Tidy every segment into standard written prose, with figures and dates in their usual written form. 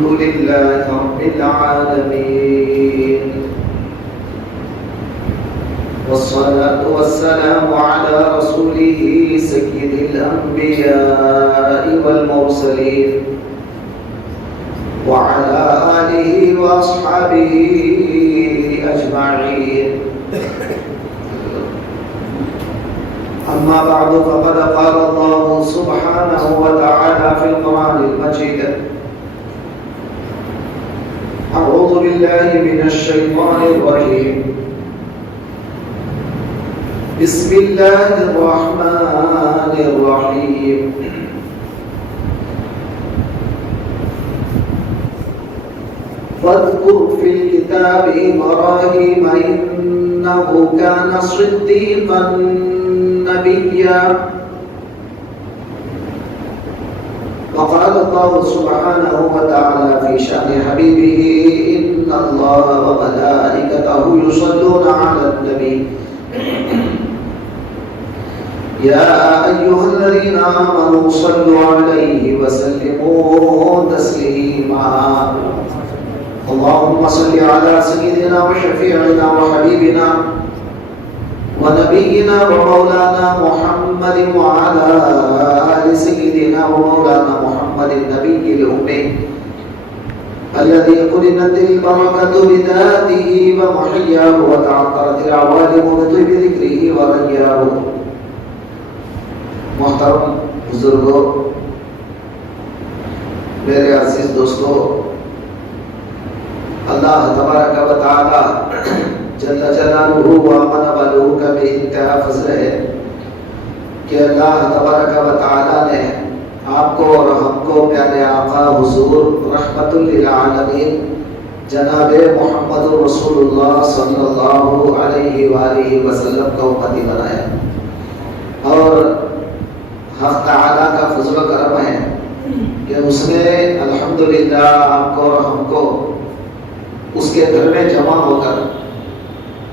الحمد لله رب العالمين، والصلاة والسلام على رسوله سيد الأنبياء والمرسلين وعلى آله وأصحابه أجمعين. أما بعد، فقد قال الله سبحانه وتعالى في القرآن المجيد: أعوذ بالله من الشيطان الرجيم، بسم الله الرحمن الرحيم. واذكر في الكتاب إبراهيم إنه كان صديقا نبيا. وقال الله سبحانه وتعالى في شأن حبيبه: إن الله وملائكته يصلون على النبي يا أيها الذين آمنوا صلوا عليه وسلموا تسليما. اللهم صل على سيدنا وشفيعنا وحبيبنا ونبينا ومولانا محمد وعلى آل سيدنا ومولانا محمد النبي الأمي الذي قرنت البركة بذاته ومحياه وتعطرت العوالم بطيب ذكره ورياه. محترم بزرگوں، میرے عزیز دوستوں، اللہ تبارک و تعالی جل جلالہ و امن والہ کا بے انتہا فضل ہے کہ اللہ تبارک و تعالی نے آپ کو اور ہم کو پیارے آقا حضور رحمت للعالمین جناب محمد رسول اللہ صلی اللہ علیہ وآلہ وسلم کا امتی بنایا، اور حق تعالی کا فضل و کرم ہے کہ اس نے الحمدللہ آپ کو اور ہم کو اس کے گھر میں جمع ہو کر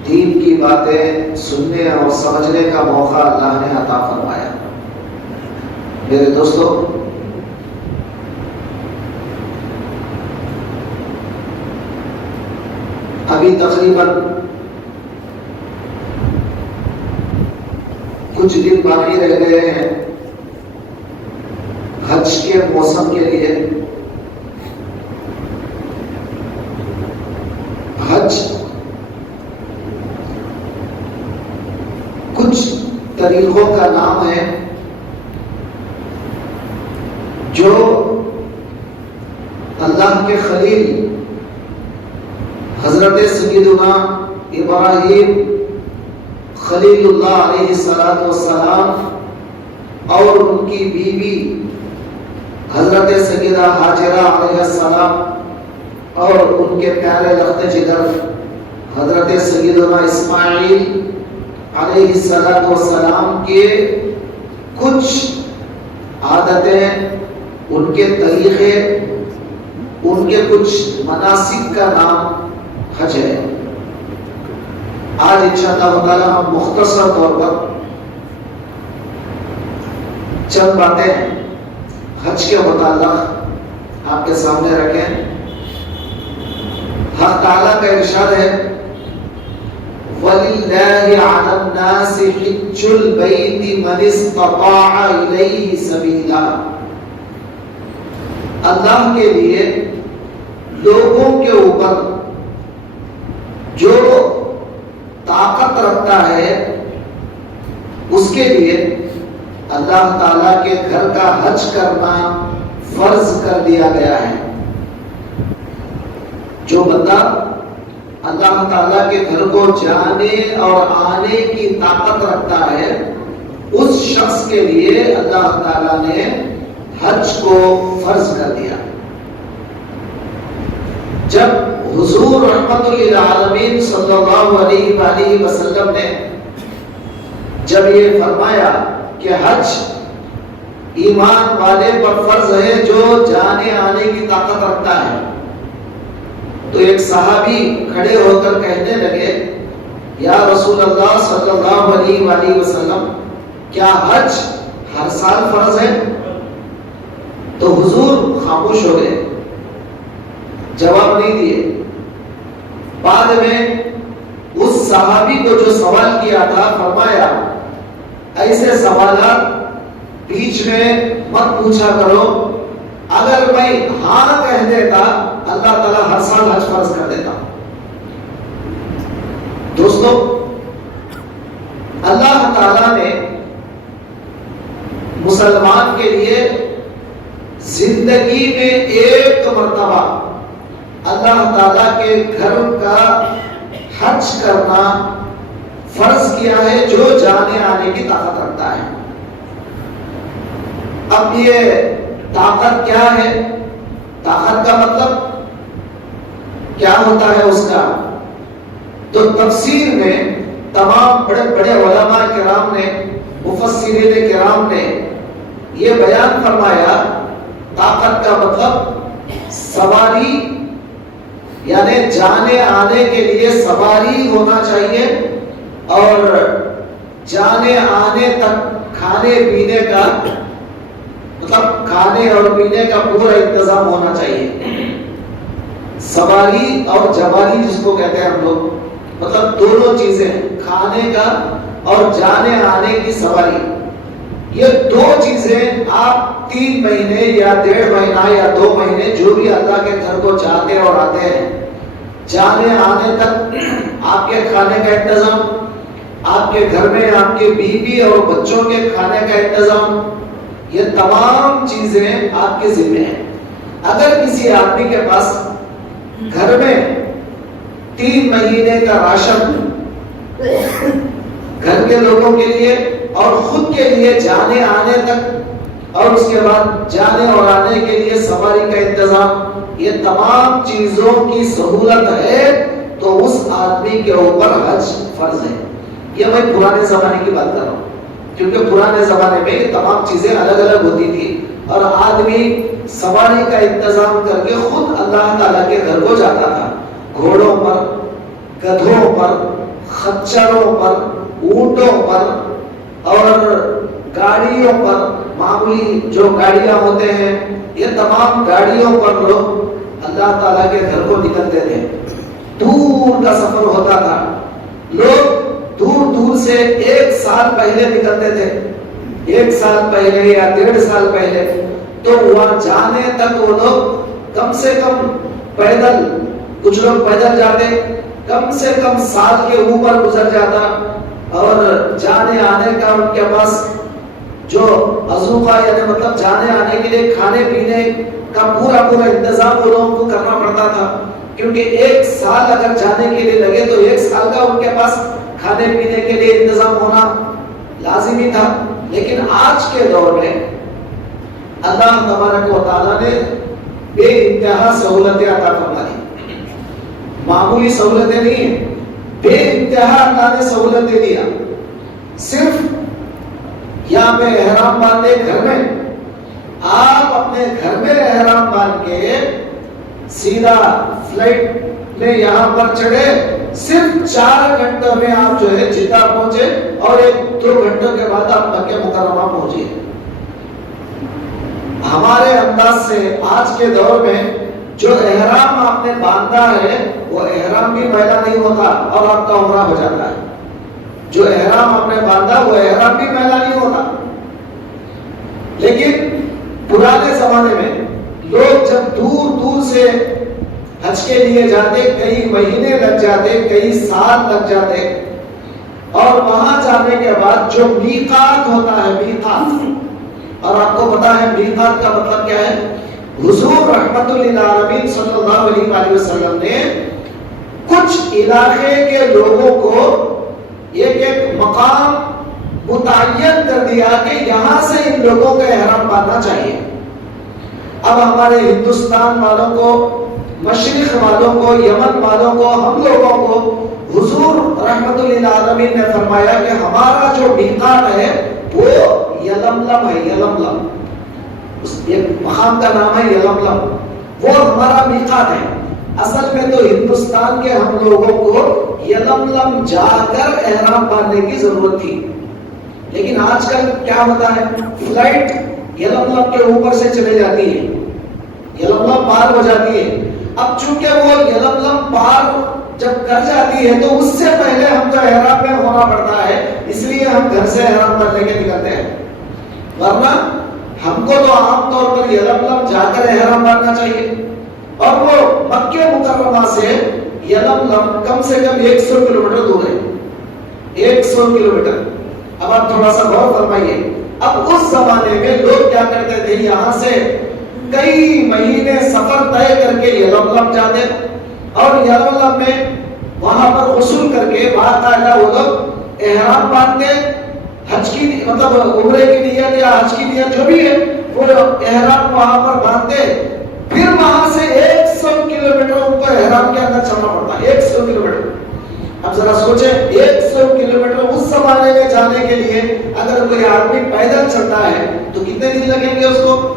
دین کی باتیں سننے اور سمجھنے کا موقع اللہ نے عطا فرمایا. میرے دوستو، ابھی تقریباً کچھ دن باقی رہ گئے ہیں حج کے موسم کے لیے. حج کچھ طریقوں کا نام ہے جو اللہ کے خلیل حضرت سیدنا ابراہیم خلیل اللہ علیہ السلام اور ان کی بیوی حضرت سیدہ ہاجرہ علیہ السلام اور ان کے پیارے لخت جگر حضرت سیدنا اسماعیل علیہ السلام کے کچھ عادتیں، ان کے طریقے، ان کے کچھ مناسک کا نام حج ہے. آج انشاءاللہ تعالی ہم مختصر طور پر چند باتیں حج کے متعلق آپ کے سامنے رکھیں. حق تعالیٰ کا ارشاد ہے: وَلِلَّهِ عَلَى النَّاسِ حِجُّ الْبَيْتِ مَنِ اسْتَطَاعَ إِلَيْهِ سَبِيلًا. اللہ کے لیے لوگوں کے اوپر جو طاقت رکھتا ہے اس کے لیے اللہ تعالیٰ کے گھر کا حج کرنا فرض کر دیا گیا ہے. جو بندہ اللہ تعالیٰ کے گھر کو جانے اور آنے کی طاقت رکھتا ہے اس شخص کے لیے اللہ تعالیٰ نے حج کو فرض کر دیا. جب حضور رحمت للعالمین صلی اللہ علیہ وآلہ وسلم نے جب یہ فرمایا کہ حج ایمان والے پر فرض ہے جو جانے آنے کی طاقت رکھتا ہے، تو ایک صحابی کھڑے ہو کر کہنے لگے: یا رسول اللہ صلی اللہ علیہ وآلہ وسلم، کیا حج ہر سال فرض ہے؟ تو حضور خاموش ہو گئے. جواب نہیں دیے. بعد میں اس صحابی کو جو سوال کیا تھا فرمایا ایسے سوالات بیچ میں مت پوچھا کرو. اگر میں ہاں کہہ دیتا اللہ تعالیٰ ہر سال حج فرض کر دیتا. دوستو اللہ تعالیٰ نے مسلمان کے لیے زندگی میں ایک مرتبہ اللہ تعالیٰ کے گھر کا حج کرنا فرض کیا ہے جو جانے آنے کی طاقت رکھتا ہے. اب یہ طاقت کیا ہے؟ طاقت کا مطلب کیا ہوتا ہے اس کا؟ تو تفسیر میں تمام بڑے بڑے علماء کرام نے مفسرین کرام نے یہ بیان فرمایا طاقت کا مطلب سواری یعنی جانے آنے کے لیے سواری ہونا چاہیے اور جانے آنے تک کھانے پینے کا مطلب کھانے اور پینے کا پورا انتظام ہونا چاہیے. سواری اور جواری جس کو کہتے ہیں ہم لوگ مطلب دونوں چیزیں کھانے کا اور جانے آنے کی سواری یہ دو چیزیں آپ 3 مہینے یا 1.5 مہینہ یا 2 مہینے جو بھی اللہ کے گھر کو جاتے اور آتے ہیں جانے آنے تک آپ کے کھانے کا انتظام آپ کے گھر میں آپ کے بیوی اور بچوں کے کھانے کا انتظام یہ تمام چیزیں آپ کے ذمہ ہیں. اگر کسی آدمی کے پاس گھر میں 3 مہینے کا راشن گھر کے لوگوں کے لیے اور خود کے لیے جانے آنے تک اور اس کے بعد جانے اور آنے کے لیے سواری کا انتظام یہ تمام چیزوں کی سہولت ہے تو اس آدمی کے اوپر حج فرض ہے. یہ میں پرانے زمانے کی بات کر رہا ہوں کیونکہ پرانے زمانے میں یہ تمام چیزیں الگ الگ ہوتی تھی اور آدمی سواری کا انتظام کر کے خود اللہ تعالیٰ کے گھر کو جاتا تھا. گھوڑوں پر گدھوں پر خچروں پر اونٹوں پر اور گاڑیوں پر معمولی جو گاڑیاں ہوتے ہیں یہ تمام گاڑیوں پر لوگ اللہ تعالیٰ کے گھر کو نکلتے تھے. دور کا سفر ہوتا تھا. لوگ دور دور سے 1 سال پہلے نکلتے تھے 1 سال پہلے یا 1.5 سال پہلے تو وہاں جانے تک وہ لوگ کم سے کم پیدل کچھ لوگ پیدل جاتے کم سے کم سال کے اوپر گزر جاتا اور جانے آنے کا ان کے پاس جو ازوقہ یعنی مطلب جانے آنے کے لیے کھانے پینے کا پورا انتظام وہ لوگوں کو کرنا پڑتا تھا کیونکہ 1 سال اگر جانے کے لیے لگے تو 1 سال کا ان کے پاس کھانے پینے کے لیے انتظام ہونا لازمی تھا. لیکن آج کے دور میں اللہ تبارک و تعالیٰ نے بے انتہا سہولتیں عطا فرما دی. معمولی سہولتیں نہیں ہیں بے انتہا اللہ نے سہولتیں دیا. صرف یہاں پہ احرام باندھے گھر میں آپ اپنے گھر میں احرام باندھ کے سیدھا فلائٹ میں یہاں پر چڑھے صرف 4 گھنٹوں میں آپ جو ہے جدہ پہنچے اور 1-2 گھنٹوں کے بعد آپ مکہ مکرمہ پہنچے. ہمارے انداز سے آج کے دور میں جو احرام آپ نے باندھا ہے وہ احرام بھی میلا نہیں ہوتا اور آپ کا عمرہ ہو جاتا ہے. جو احرام آپ نے باندھا وہ احرام بھی میلا نہیں ہوتا. لیکن پرانے زمانے میں لوگ جب دور دور سے حج کے لیے جاتے کئی مہینے لگ جاتے کئی سال لگ جاتے اور وہاں جانے کے بعد جو میقات ہوتا ہے میقات اور آپ کو پتا ہے میقات کا مطلب کیا ہے. حضور رحمت للعالمین صلی اللہ علیہ وآلہ وسلم نے کچھ علاقے کے لوگوں کو ایک مقام متعین کر دیا کہ یہاں سے ان لوگوں کا احرام باندھنا چاہیے. اب ہمارے ہندوستان والوں کو مشرق والوں کو یمن والوں کو ہم لوگوں کو حضور رحمت للعالمین نے فرمایا کہ ہمارا جو میقات ہے وہ یلملم ہے. یلملم ایک مقام کا نام ہے یلملم وہ ہمارا میقات ہے. اصل میں تو ہندوستان کے ہم لوگوں کو یلملم جا کر احرام باندھنے کی ضرورت تھی. لیکن آج کل کیا ہوتا ہے فلائٹ یلملم کے اوپر سے چلے جاتی ہے یلملم پار ہو جاتی ہے اب چونکہ وہ یلملم پار جب کر جاتی ہے تو اس سے پہلے ہم کو احرام میں ہونا پڑتا ہے، اس لیے ہم گھر سے احرام پر لے کے نکلتے ہیں، ورنہ ہم کو تو عام طور پر یلملم جا کر احرام باندھنا چاہیے، اور وہ مکہ مکرمہ سے یلملم کم سے کم 100 کلومیٹر دور ہے، 100 کلومیٹر۔ اب آپ تھوڑا سا غور فرمائیے، اب اس زمانے میں لوگ کیا کرتے تھے، یہاں سے کئی مہینے سفر طے کر کے یلملم جاتے، اور یلملم میں وہاں پر غسل کر کے باقاعدہ وہ لوگ احرام باندھتے، حج کی مطلب عمرے کی نیت یا حج کی نیت جو بھی ہے وہ احرام وہاں پر باندھتے، پھر وہاں سے 100 کلومیٹر ان کو احرام کے اندر چلنا پڑتا ہے، 100 کلومیٹر۔ اب ذرا سوچیں 100 کلومیٹر اس زمانے میں جانے کے لیے اگر کوئی آدمی پیدل چلتا ہے تو کتنے دن لگیں گے اس کو؟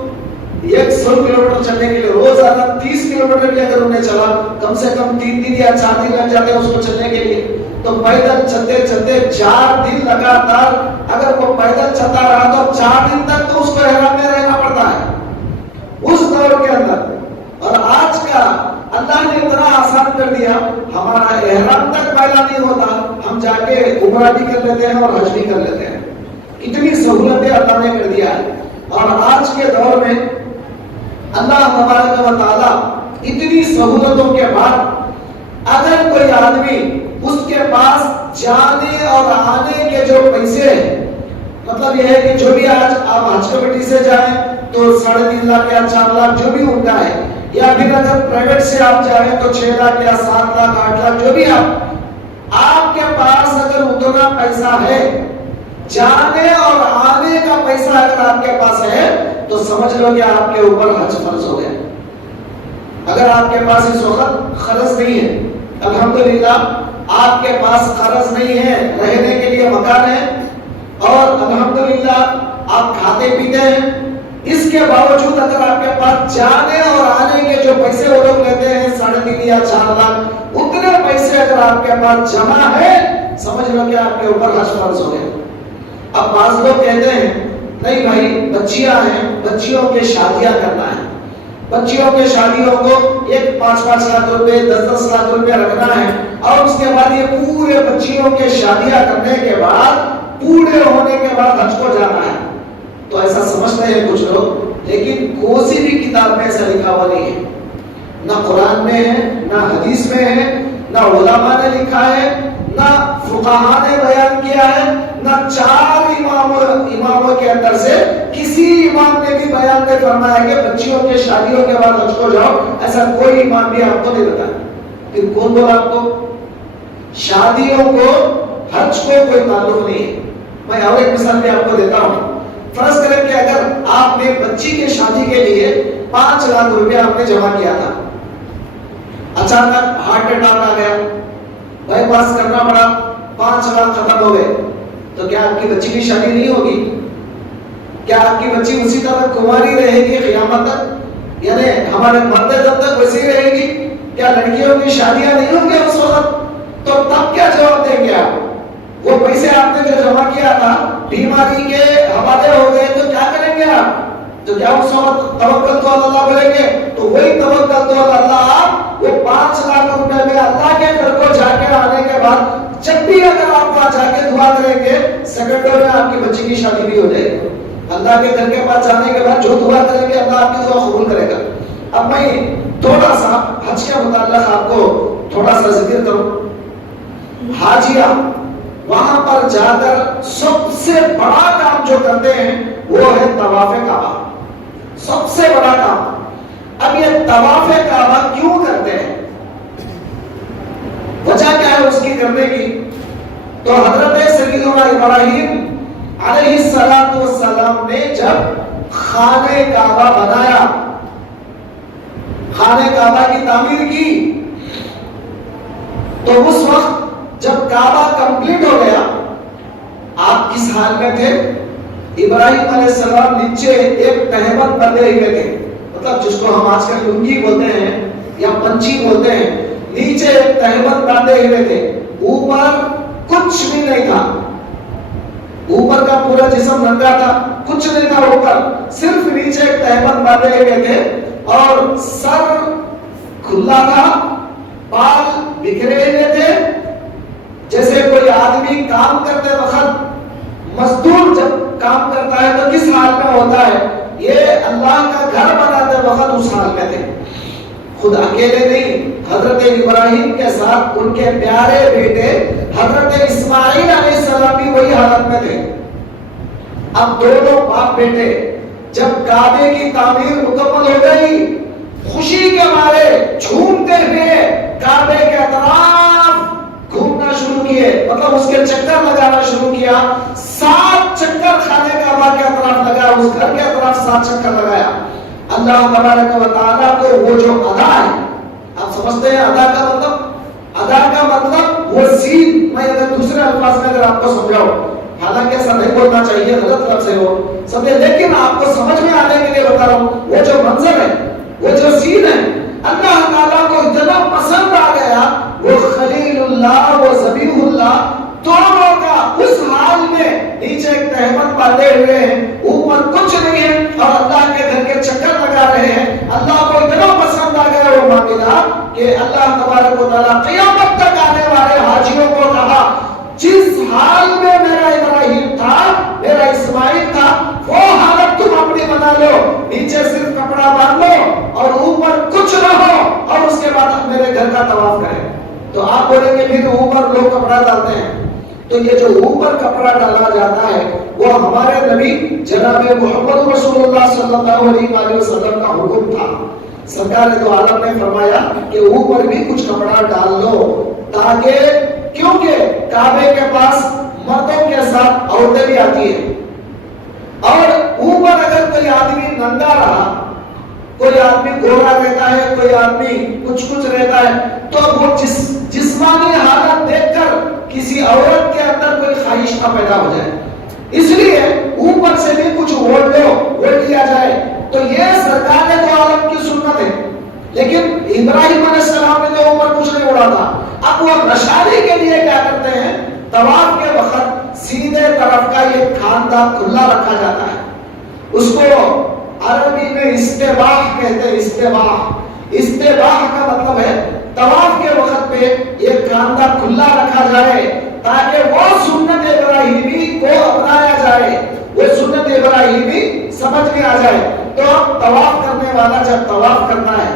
100 کلومیٹر چلنے کے لیے روزانہ 30 کلومیٹر بھی اگر انہیں چلا کم سے کم 3 دن یا 4 دن لگ جاتے ہیں اس کو چلنے کے لیے، تو پیدل چلتے چلتے 4 دن لگاتار اگر وہ پیدل چلتا رہا تو 4 دن تک تو اس کو احرام میں رہنا پڑتا ہے اس دور کے اندر۔ اور آج کا اللہ نے اتنا آسان کر دیا، ہمارا احرام تک پہلا نہیں ہوتا، ہم جا کے عمرہ بھی کر لیتے ہیں اور حج بھی کر لیتے ہیں، اتنی سہولتیں اللہ نے کر دیا ہے۔ اور آج کے دور میں اللہ تبارک و تعالی اتنی سہولتوں کے بعد اگر کوئی آدمی اس کے پاس جانے اور آنے کے جو پیسے ہیں، مطلب یہ ہے کہ جو بھی آج آپ حج کمیٹی سے جائیں تو 3.5 لاکھ یا 4 لاکھ جو بھی ان کا ہے، یا پھر اگر پرائیویٹ سے آپ جائیں تو 6 لاکھ یا 7 لاکھ 8 لاکھ جو بھی آپ کے پاس اگر اتنا پیسہ ہے، جانے اور آنے کا پیسہ اگر آپ کے پاس ہے تو سمجھ لو کہ آپ کے اوپر حج فرض ہو گیا۔ اگر آپ کے پاس اس وقت قرض نہیں ہے، الحمدللہ آپ کے پاس قرض نہیں ہے، رہنے کے لیے مکان ہے اور الحمدللہ آپ کھاتے پیتے ہیں، اس کے باوجود اگر آپ کے پاس جانے اور آنے کے جو پیسے وہ لوگ لیتے ہیں 3.5 یا 4 لاکھ، اتنے پیسے اگر آپ کے پاس جمع ہے سمجھ لو کہ آپ کے اوپر حج فرض ہو گیا۔ اب بعض لوگ کہتے ہیں نہیں بھائی بچیاں ہیں، بچیوں کے شادیاں کرنا ہے، بچیوں کے شادیوں کو 5-5 لاکھ روپے 10-10 لاکھ روپے رکھنا ہے، اور اس کے بعد یہ پورے بچیوں کے شادیاں کرنے کے بعد پورے ہونے کے بعد حج کو جانا ہے۔ تو ایسا سمجھتے ہیں کچھ لوگ، لیکن کوئی بھی کتاب میں ایسا لکھا ہوا نہیں ہے، نہ قرآن میں ہے، نہ حدیث میں ہے، نہ علماء نے لکھا ہے، نہ فقہاء نے بیان کیا ہے، نہ 4 اماموں کے اندر سے کسی امام نے بھی بیان نہیں فرمایا کہ بچیوں کے شادیوں کے بعد حج کو جاؤ، ایسا کوئی امام بھی آپ کو نہیں بتایا۔ پھر کون بولا آپ کو؟ شادیوں کو حج کو کوئی تعلق نہیں ہے۔ میں اور ایک مثال بھی آپ کو دیتا ہوں۔ فرض کریں کہ اگر آپ نے بچی کے شادی کے لیے 5 لاکھ روپے آپ نے جمع کیا تھا، اچانک ہارٹ اٹیک آ گیا، بائی پاس کرنا پڑا، 5 لاکھ ختم ہو گئے، تو کیا آپ کی بچی کی شادی نہیں ہوگی؟ کیا آپ کی بچی اسی طرح کماری رہے گی قیامت تک؟ یعنی ہمارے مرتے دم تک ویسے ہی رہے گی؟ کیا لڑکیوں کی شادیاں نہیں ہوں گی اس وقت؟ تو تب کیا جواب دیں گے آپ؟ وہ پیسے آپ نے جو جمع کیا تھا بیماری کے حوالے ہو گئے تو کیا کریں گے آپ؟ تو کیا اس وقت توکل تو اللہ بولیں گے؟ تو وہی توکل تو اللہ، آپ وہ 5 لاکھ روپے میں اللہ کے گھر کو جا کے آنے کے بعد جب بھی اگر آپ وہاں جا کے دعا کریں گے سیکنڈوں میں آپ کی بچی کی شادی بھی ہو جائے گی۔ اللہ کے گھر کے پاس جانے کے بعد جو دعا کریں گے اللہ آپ کی دعا قبول کرے گا۔ اب میں تھوڑا سا حج کے متعلق آپ کو تھوڑا سا ذکر کروں۔ حاجیہ وہاں پر جا کر سب سے بڑا کام جو کرتے ہیں وہ ہے طواف کعبہ، سب سے بڑا کام۔ اب یہ طواف کعبہ کیوں کرتے ہیں، وجہ کیا ہے اس کی کرنے کی؟ تو حضرت سیدنا ابراہیم علیہ السلام نے جب خانہ کعبہ بنایا، خانہ کعبہ کی تعمیر کی، تو اس وقت جب کعبہ کمپلیٹ ہو گیا آپ کس حال میں تھے؟ ابراہیم علیہ السلام نیچے ایک تہبند بندھے ہوئے تھے، مطلب جس کو ہم آج کل لنگی بولتے ہیں یا پنچی بولتے ہیں، نیچے ایک تہبند باندھے ہوئے تھے، اوپر کچھ بھی نہیں تھا، اوپر کا پورا جسم ننگا تھا، کچھ نہیں تھا اوپر، صرف نیچے ایک تہبند باندھے ہوئے تھے اور سر کھلا تھا، بال بکھرے ہوئے تھے، جیسے کوئی آدمی کام کرتے وقت، مزدور جب کام کرتا ہے تو کس حال میں ہوتا ہے، یہ اللہ کا گھر بناتے وقت اس حال میں تھے. خود اکیلے نہیں، حضرت ابراہیم کے ساتھ ان کے پیارے بیٹے حضرت اسماعیل علیہ السلام بھی وہی حالت میں تھے. اب دونوں باپ بیٹے جب کعبے کی تعمیر مکمل ہو گئی، خوشی کے مارے جھومتے ہوئے کعبے کے اطراف گھومنا شروع کیے، مطلب اس کے چکر لگانا شروع کیا. 7 چکر خانے کعبہ کے اطراف لگایا، اس گھر کے اطراف 7 چکر لگایا. اللہ تبارک و تعالیٰ کو وہ جو ادا ہے، آپ سمجھتے ہیں ادا کا مطلب؟ ادا کا مطلب وہ سین، میں اگر دوسرے الفاظ میں اگر آپ کو سمجھاؤں، حالانکہ ایسا نہیں بولنا چاہیے، غلط لفظ ہے وہ سمجھے، لیکن آپ کو سمجھ میں آنے کے لیے بتا رہا ہوں، وہ جو منظر ہے، وہ جو سین ہے، اللہ تعالیٰ کو اتنا پسند آ گیا، وہ خلیل اللہ، وہ ذبیح اللہ، دونوں کا اس حال میں نیچے ایک تہمت باندھے ہوئے ہیں، اوپر کچھ نہیں ہے، اور اللہ کے گھر کے چکر لگا رہے ہیں. اللہ کو اتنا پسند آ گیا وہ معاملہ کہ اللہ تبارک و تعالیٰ قیامت تک آنے والے حاجیوں کو کہا، جس حال میں میرا ابراہیم تھا، میرا اسماعیل تھا، وہ حالت تم اپنی بنا لو، نیچے صرف کپڑا باندھ لو اور اوپر کچھ نہ ہو، اور اس کے بعد میرے گھر کا طواف کریں. تو آپ بولیں گے پھر اوپر لوگ کپڑا ڈالتے ہیں، تو یہ جو اوپر کپڑا ڈالا جاتا ہے وہ ہمارے نبی جناب محمد رسول اللہ صلی اللہ علیہ وآلہ وسلم کا حکم تھا. سرکار دو عالم نے فرمایا کہ اوپر بھی کچھ کپڑا ڈال لو، تاکہ، کیونکہ کعبے کے پاس مردوں کے ساتھ عورتیں بھی آتی ہیں، اور اوپر اگر کوئی آدمی ننگا رہا، کوئی آدمی گورا رہتا ہے، کوئی آدمی کچھ رہتا ہے، تو وہ جسمانی حالت دیکھ کر کسی عورت کے اندر کوئی خواہش نہ پیدا ہو جائے، اس لیے اوپر سے بھی کچھ اوڑھ لیا جائے. تو یہ سرکار دو عالم کی سنت ہے. لیکن ابراہیم علیہ السلام نے تو اوپر کچھ نہیں اڑا تھا. اب وہ نشانی کے لیے کیا کرتے ہیں، طواف کے وقت سیدھے طرف کا یہ کھاندہ کھلا رکھا جاتا ہے، اس کو عربی میں استباح کہتے ہیں. استباح کا مطلب ہے طواف کے وقت پہ یہ کاندھا کھلا رکھا جائے تاکہ وہ سنت ابراہیمی کو اپنایا جائے، وہ سنت ابراہیمی سمجھ میں آ جائے. تو طواف کرنے والا جب طواف کرنا ہے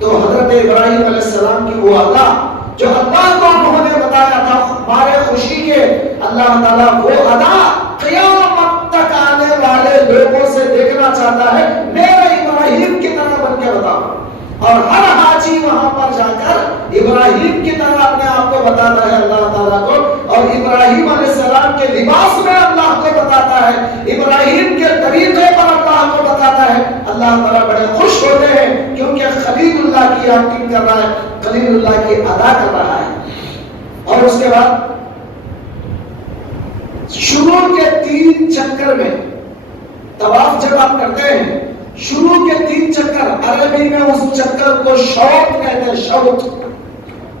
تو حضرت ابراہیم علیہ السلام کی وہ ادا جو اللہ کو انہوں نے بتایا تھا ہمارے خوشی کے، اللہ تعالیٰ وہ ادا قیامت تک آنے والے لوگوں سے دیکھنا چاہتا ہے، میرے ابراہیم کی طرح بن کے بتاؤ. اور ہر حاجی وہاں پر جا کر ابراہیم کی طرح اپنے آپ کو بتاتا ہے اللہ تعالیٰ کو، اور ابراہیم علیہ السلام کے لباس میں اللہ کو بتاتا ہے، ابراہیم کے طریقے پر اللہ کو بتاتا ہے. اللہ تعالیٰ بڑے خوش ہوتے ہیں کیونکہ خلیل اللہ کی یقین کر رہا ہے، خلیل اللہ کی ادا کر رہا ہے. اور اس کے بعد شروع کے 3 چکر میں طواف جب آپ کرتے ہیں، شروع کے 3 چکر، عربی میں اس چکر کو شوط کہتے ہیں. شوط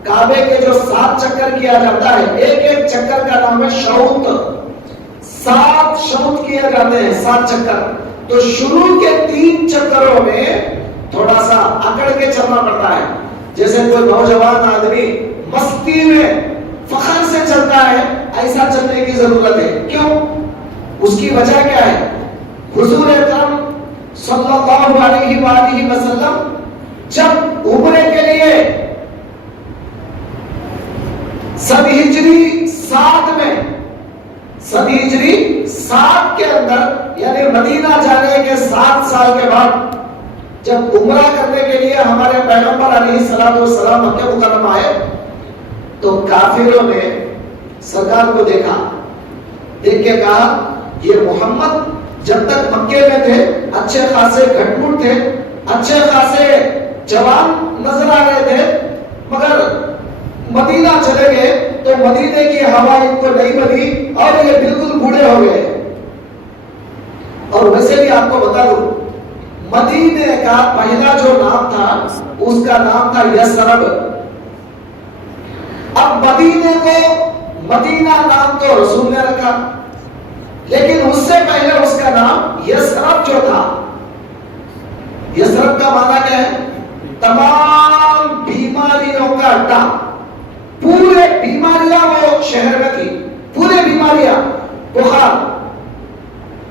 کعبے کے جو 7 چکر کیا جاتا ہے، ایک چکر کا نام ہے شوط. 7 شوط کیے جاتے ہیں، 7 چکر. تو شروع کے 3 چکروں میں تھوڑا سا اکڑ کے چلنا پڑتا ہے. جیسے کوئی نوجوان آدمی مستی میں فخر سے چلتا ہے، ایسا چلنے کی ضرورت ہے. کیوں؟ اس کی وجہ کیا ہے؟ حضور اکرم صلی اللہ علیہ وآلہ وسلم جب عمرے کے لیے سن ہجری 7 میں، سن ہجری 7 کے اندر یعنی مدینہ جانے کے 7 سال کے بعد جب عمرہ کرنے کے لیے ہمارے پیغمبر علیہ السلام مکہ مکرمہ آئے، تو کافروں نے سرکار کو دیکھا، دیکھ کے کہا یہ محمد جب تک مکے میں تھے اچھے خاصے گھٹ مٹ تھے، اچھے خاصے جوان نظر آ رہے تھے، مگر مدینہ چلے گئے تو مدینے کی ہوا ان کو نہیں بنی اور یہ بالکل بوڑھے ہو گئے. اور ویسے بھی آپ کو بتا دوں، مدینے کا پہلا جو نام تھا اس کا نام تھا یثرب. اب مدینے کو مدینہ نام تو رسول نے رکھا، لیکن اس سے پہلے اس کا نام یثرب جو تھا. یثرب کا معنی کیا ہے؟ تمام زیادہ پورے بیماریاں وہ شہر میں تھی، پورے بیماریاں، بخار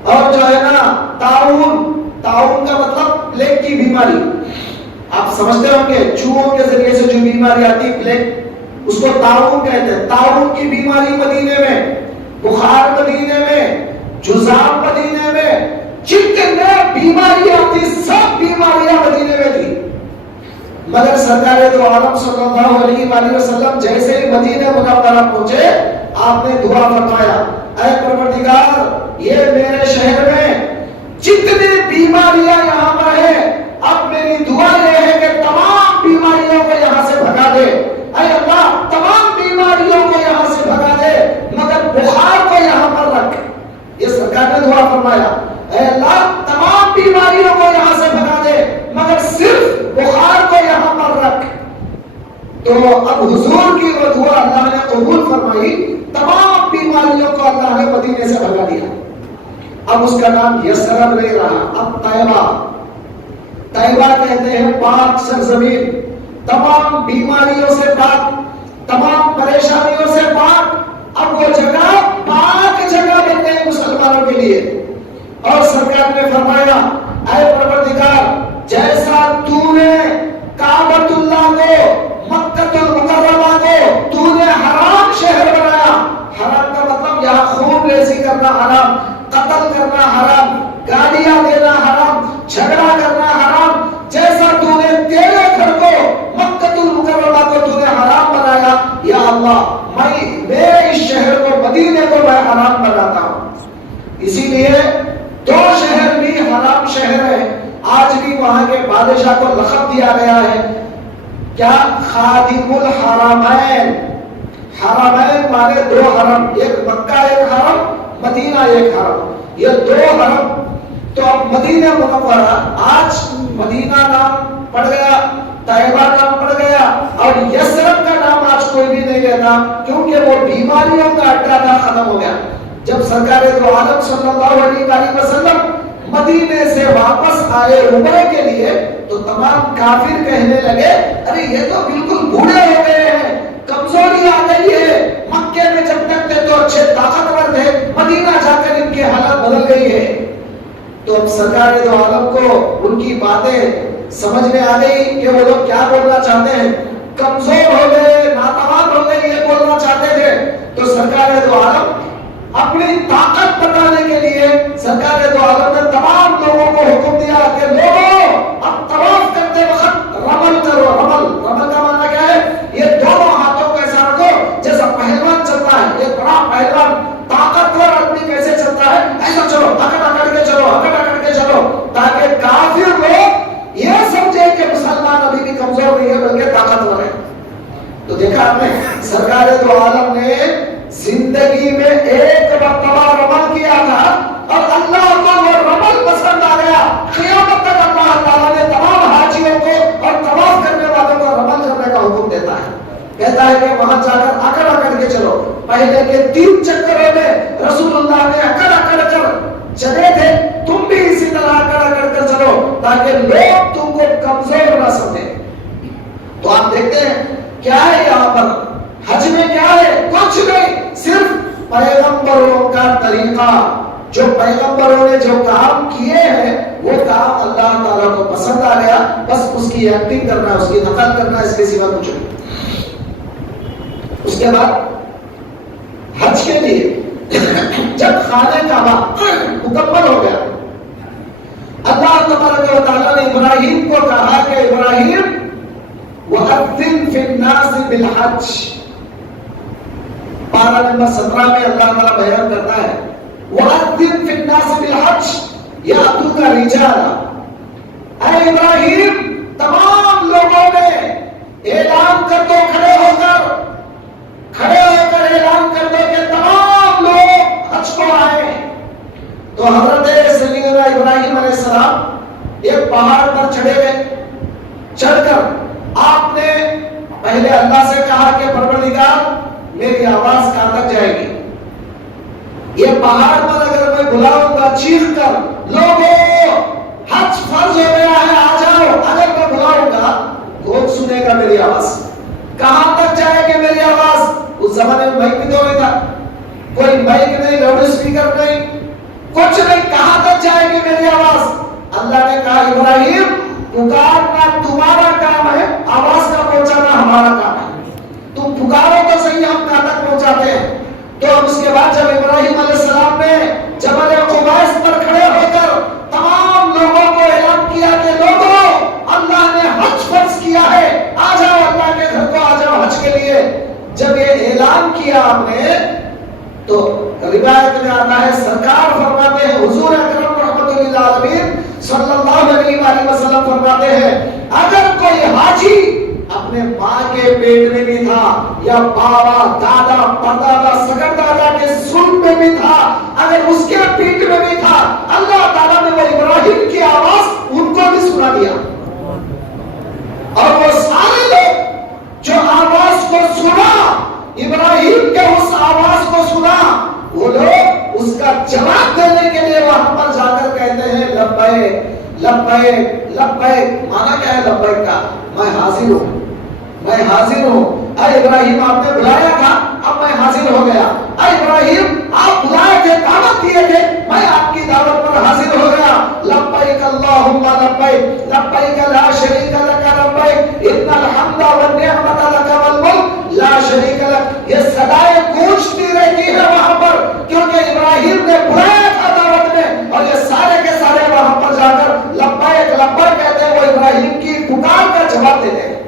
اور جو ہے نا طاعون کا مطلب پلیگ کی بیماری، آپ سمجھتے ہوں گے چوہوں کے ذریعے سے جو بیماری آتی ہے پلیگ، اس کو طاعون کہتے ہیں۔ طاعون کی بیماری مدینے میں، بخار مدینے میں، جذام مدینے میں، جتنے بیماریاں تھی سب بیماریاں مدینے میں تھی۔ مگر سرکار دو عالم صلی اللہ علیہ وآلہ وسلم جیسے ہی مدینہ منورہ پہنچے، آپ نے دعا فرمایا، اے پروردگار یہ میرے شہر میں جتنی بیماریاں یہاں پر ہیں، اب میری دعا یہ ہے کہ تمام بیماریوں کو یہاں سے بھگا دے، اے اللہ تمام بیماریوں کو یہاں سے بھگا دے مگر بخار کو یہاں پر رکھ۔ یہ سرکار نے دعا فرمایا، اے اللہ تمام بیماریوں کو یہاں سے بھگا دے مگر صرف بخار کو یہاں پر رکھ۔ تو اب حضور کی وہ دعا اللہ نے قبول فرمائی، تمام بیماریوں کو اللہ نے مدینے سے بھگا دیا۔ اب اس کا نام یثرب نہیں رہا، اب طیبہ کہتے ہیں پاک سرزمین، تمام بیماریوں سے پاک، تمام پریشانیوں سے پاک۔ اب وہ جگہ پاک جگہ بن گئی مسلمانوں کے لیے۔ اور سرکار نے فرمایا، اے پروردگار جیسا تو نے کعبۃ اللہ کو، مکہ المکرمہ کو تو نے حرام شہر بنایا، حرام کا مطلب یہاں خون ریزی کرنا حرام، قتل کرنا حرام، گالیاں دینا حرام، جھگڑا کرنا حرام، جیسا تو نے تیرے گھر کو مکہ المکرمہ کو تو نے حرام بنایا، یا اللہ میں اس شہر کو مدینے کو میں حرام بناتا ہوں۔ اسی لیے دو شہر بھی حرام شہر ہے، آج بھی وہاں کے بادشاہ کو لقب دیا گیا ہے کیا؟ خادم الحرمین۔ حرمین مانے دو حرم، ایک مکہ ایک حرم، مدینہ ایک حرم، یہ دو حرم۔ تو اب مدینہ منورہ آج مدینہ نام پڑ گیا، طیبہ نام پڑ گیا، اور یثرب کا نام آج کوئی بھی نہیں لیتا کیونکہ وہ بیماریوں کا اڈا تھا، ختم ہو گیا۔ جب سرکار دو عالم صلی اللہ علیہ وسلم مدینے سے واپس آئے عمرے کے لیے تو تمام کافر کہنے لگے، ارے یہ تو بالکل بوڑھے ہو گئے ہیں، کمزوری آ گئی ہے، مکے میں جب تک تھے تو اچھے طاقتور تھے، مدینہ جا کر ان کی حالت بدل گئی ہے۔ تو اب سرکار دو عالم کو ان کی باتیں سمجھ میں آ گئی کہ وہ لوگ کیا بولنا چاہتے ہیں، کمزور ہو گئے، ناتوان ہو گئے، یہ بولنا چاہتے تھے۔ تو سرکار دو عالم اپنی طاقت بتانے کے لیے سرکار دو عالم نے تمام لوگوں کو حکم دیا کہ لوگوں اب طواف کرتے وقت رمل کرو۔ رمل کا معنی کیا ہے؟ یہ دونوں ہاتھوں کو ایسا رکھو جیسا پہلوان چلتا ہے، ایک بڑا پہلوان طاقتور آدمی کیسے چلتا ہے ایسا چلو، اکڑ کے چلو، تاکہ کافر لوگ یہ سمجھے کہ مسلمان ابھی بھی کمزور نہیں ہے بلکہ طاقتور ہے۔ تو دیکھا آپ نے سرکار دو عالم نے زندگی میں ایک مرتبہ رمل کیا تھا اور اللہ کو وہ رمل پسند آ گیا۔ قیامت تک اللہ تعالیٰ نے تمام حاجیوں کو اور طواف کرنے والوں کو رمل کرنے کا حکم دیتا ہے، کہتا ہے کہ وہاں جا کر اکڑ کے چلو۔ پہلے کے 3 چکروں میں رسول اللہ نے اکڑ کر چلے تھے، تم بھی اسی طرح اکڑ کر چلو تاکہ لوگ تم کو کمزور نہ سمجھیں۔ تو آپ دیکھتے ہیں کیا ہے یہاں پر حج میں، کیا ہے؟ کچھ نہیں، صرف پیغمبروں کا طریقہ، جو پیغمبروں نے جو کام کیے ہیں وہ کام اللہ تعالیٰ کو پسند آ گیا، بس اس کی ایکٹنگ کرنا، اس کی نقل کرنا، اس کے سوا کچھ نہیں۔ اس کے بعد حج کے لیے جب خانہ کعبہ مکمل ہو گیا، اللہ تبارک و تعالیٰ نے ابراہیم کو کہا کہ ابراہیم وَأَذِّن فِي النَّاسِ بِالْحَجِّ، پارہ نمبر 17 میں اللہ تعالیٰ بیان کرتا ہے وَأَذِّن فِي النَّاسِ بِالْحَجِّ يَأْتُوكَ رِجَالًا۔ اے ابراہیم تمام لوگوں میں اعلان کر دو، کھڑے ہو کر اعلان کر دو کہ تمام لوگ حج کو آئے۔ تو حضرت سیدنا ابراہیم علیہ السلام ایک پہاڑ پر چڑھے گئے، چڑھ کر آپ نے پہلے اللہ سے کہا کہ پروردگار میری آواز کہاں تک جائے گی؟ یہ پہاڑ پر اگر میں بلاؤں گا چیخ کر لوگوں حج فرض ہو گیا ہے آ جاؤ، اگر میں بلاؤں گا کون سنے گا میری آواز؟ کہاں تک جائے گی میری آواز؟ اس زمانے میں مائک بھی تو نہیں تھا، کوئی مائک نہیں، لاؤڈ اسپیکر نہیں، کچھ نہیں، کہاں تک جائے گی میری آواز؟ اللہ نے کہا ابراہیم پکارنا تمہارا کام ہے، آواز کا پہنچانا ہمارا کام ہے، تم پکارو تو صحیح، ہم کہاں تک پہنچاتے ہیں۔ تو اس کے بعد جب ابراہیم علیہ السلام نے جبل قبیس پر کھڑے ہو کر تمام لوگوں کو اعلان کیا کہ لوگوں اللہ نے حج فرض کیا ہے، آ جاؤ اللہ کے گھر کو، آ جاؤ حج کے لیے، جب یہ اعلان کیا آپ نے تو روایت میں آتا ہے سرکار فرماتے ہیں حضور اکرم رحمت للعالمین صلی اللہ علیہ وآلہ وسلم فرماتے ہیں اگر کوئی حاجی اپنے ماں کے پیٹ میں بھی تھا یا بابا دادا پردادا سگر دادا کے سن میں بھی تھا، اگر اس کے پیٹ میں بھی تھا، اللہ تعالیٰ نے وہ ابراہیم کی آواز ان کو بھی سنا دیا، اور وہ سارے لوگ جو آواز کو سنا، ابراہیم کے اس آواز کو سنا، وہ لوگ اس کا جواب دینے کے لیے وہاں پر جا کر کہتے ہیں لبیک لبیک لبیک۔ مانا کیا ہے لبیک کا؟ میں حاضر ہوں، میں حاضر ہوں۔ اے ابراہیم آپ نے بلایا تھا، اب میں حاضر ہو گیا۔ اے ابراہیم آپ بلائے تھے، دعوت دیے تھے، میں آپ کی دعوت پر حاضر ہو گیا۔ لبیک اللہم لبیک لبیک لا شریک لک لبیک ان الحمد والنعمت لک والملک لا شریک لک۔ یہ صدائیں گونجتی رہتی ہے وہاں پر، کیونکہ ابراہیم نے بلایا تھا دعوت میں، اور یہ سارے کے سارے وہاں پر جا کر لبیک لبیک کہتے ہیں، وہ ابراہیم کی پکار کا جواب دیتے ہیں۔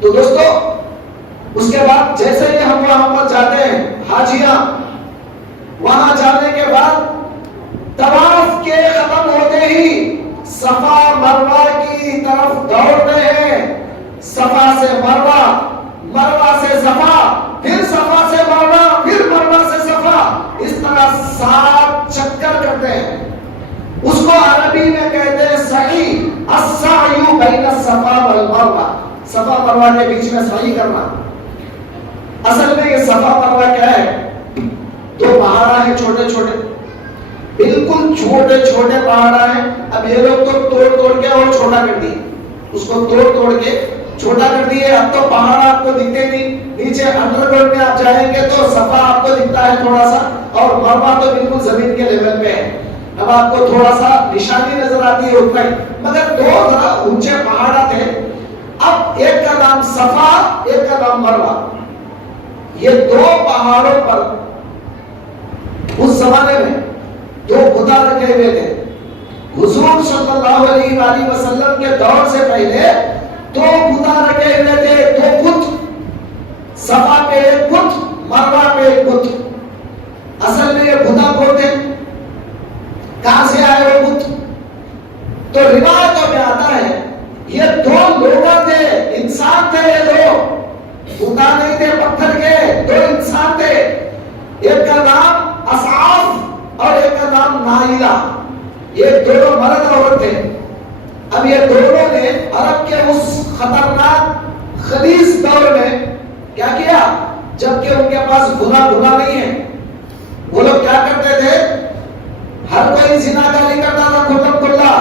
تو دوستو اس کے بعد جیسے ہی ہم وہاں پر جاتے ہیں حاجیاں، وہاں جانے کے بعد طواف کے ختم ہوتے ہی صفا مروہ کی طرف دوڑتے ہیں، صفا سے مروہ، مروہ سے صفا، پھر صفا سے مروہ، پھر مروہ سے صفا، اس طرح 7 چکر کرتے ہیں۔ اس کو عربی میں کہتے ہیں سعی، السعی بین الصفا والمروہ، صفا مروہ کے بیچ میں سعی کرنا۔ اصل میں یہ صفا مروہ کیا ہے؟ 2 پہاڑ ہیں چھوٹے چھوٹے، بالکل چھوٹے چھوٹے پہاڑ ہیں۔ اب یہ لوگ تو توڑ کے اور چھوٹا کر دیے، اس کو توڑ کے چھوٹا کر دیے۔ اب تو پہاڑ آپ کو دکھتے نہیں، نیچے انڈر گراؤنڈ میں آپ جائیں گے تو صفا آپ کو دکھتا ہے تھوڑا سا، اور مروہ تو بالکل زمین کے لیول پہ ہے، اب آپ کو تھوڑا سا نشانی نظر آتی ہے اتنا ہی، مگر 2 ذرا اونچے پہاڑات ہیں۔ اب ایک کا نام صفا، ایک کا نام مروہ۔ یہ 2 پہاڑوں پر اس زمانے میں 2 بت رکھے ہوئے تھے۔ حضور صلی اللہ علیہ وآلہ وسلم کے دور سے پہلے 2 بت رکھے ہوئے تھے، 2 بت، صفا پہ ایک بت، مروہ پہ ایک بت۔ اصل میں یہ بت کون تھے؟ کہاں سے آئے وہ بت؟ تو روایتوں میں آتا ہے یہ 2 لوگ تھے، انسان تھے، یہ لوگ بتا نہیں تھے پتھر کے، 2 انسان تھے، ایک کا نام اصعاف اور ایک کا نام نائلہ، یہ دونوں مرد عورت تھے۔ اب یہ دونوں نے عرب کے اس خطرناک خبیث دور میں کیا کیا؟ جبکہ ان کے پاس گناہ نہیں ہے، وہ لوگ کیا کرتے تھے؟ ہر کوئی زناکاری کرتا تھا کھلم کھلا۔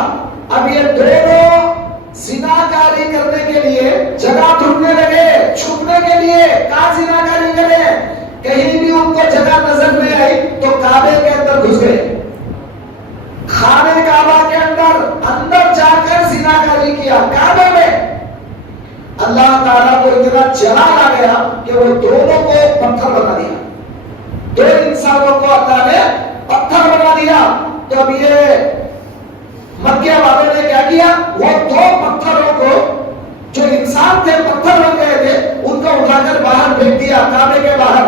اب یہ دونوں زناکاری کرنے کے لیے جگہ ڈھونڈنے لگے، چھپنے کے لیے، کہاں زناکاری کریں؟ کہیں بھی ان کو جگہ نظر نہیں آئی تو کعبے کے اندر گھس گئے، خانہ کعبہ کے اندر جا کر زناکاری کیا کعبے میں۔ اللہ تعالیٰ کو اتنا جلال آ گیا کہ وہ دونوں کو پتھر بنا دیا، 2 انسانوں کو اللہ نے پتھر بنا دیا۔ تو اب یہ مکہ والوں نے کیا کیا؟ وہ 2 پتھروں کو جو انسان تھے پتھر بن گئے تھے ان کو اٹھا کر باہر پھینک دیا کعبے کے باہر،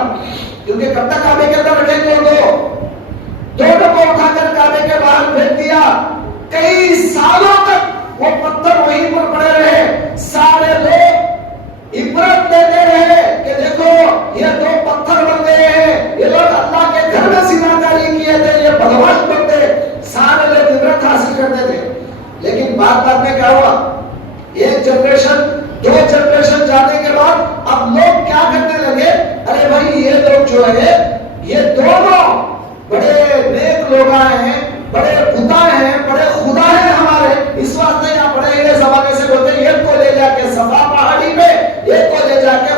کیونکہ کب تک کعبے کے اندر رکھیں گے؟ دونوں کو اٹھا کر کعبے کے باہر پھینک دیا۔ کئی سالوں تک وہ پتھر وہیں پر پڑے رہے، سارے لوگ عبرت دیتے رہے کہ دیکھو یہ 2 پتھر بن گئے ہیں، یہ لوگ اللہ کے گھر میں زناکاری کیے تھے، یہ بدمعاش بنتے، سارے لوگ عبرت حاصل کرتے تھے۔ لیکن بعد میں کیا ہوا؟ 1 جنریشن 2 جنریشن جانے کے بعد اب لوگ کیا کرنے لگے؟ ارے بھائی یہ لوگ جو ہے یہ دونوں بڑے نیک لوگ ہیں، بڑے خدا ہیں، بڑے خدا ہیں ہمارے، اس واسطے یہاں بڑے یہ زمانے سے بولتے ہیں ایک کو لے جا کے صفا پہاڑی پہ، ایک کو لے جا کے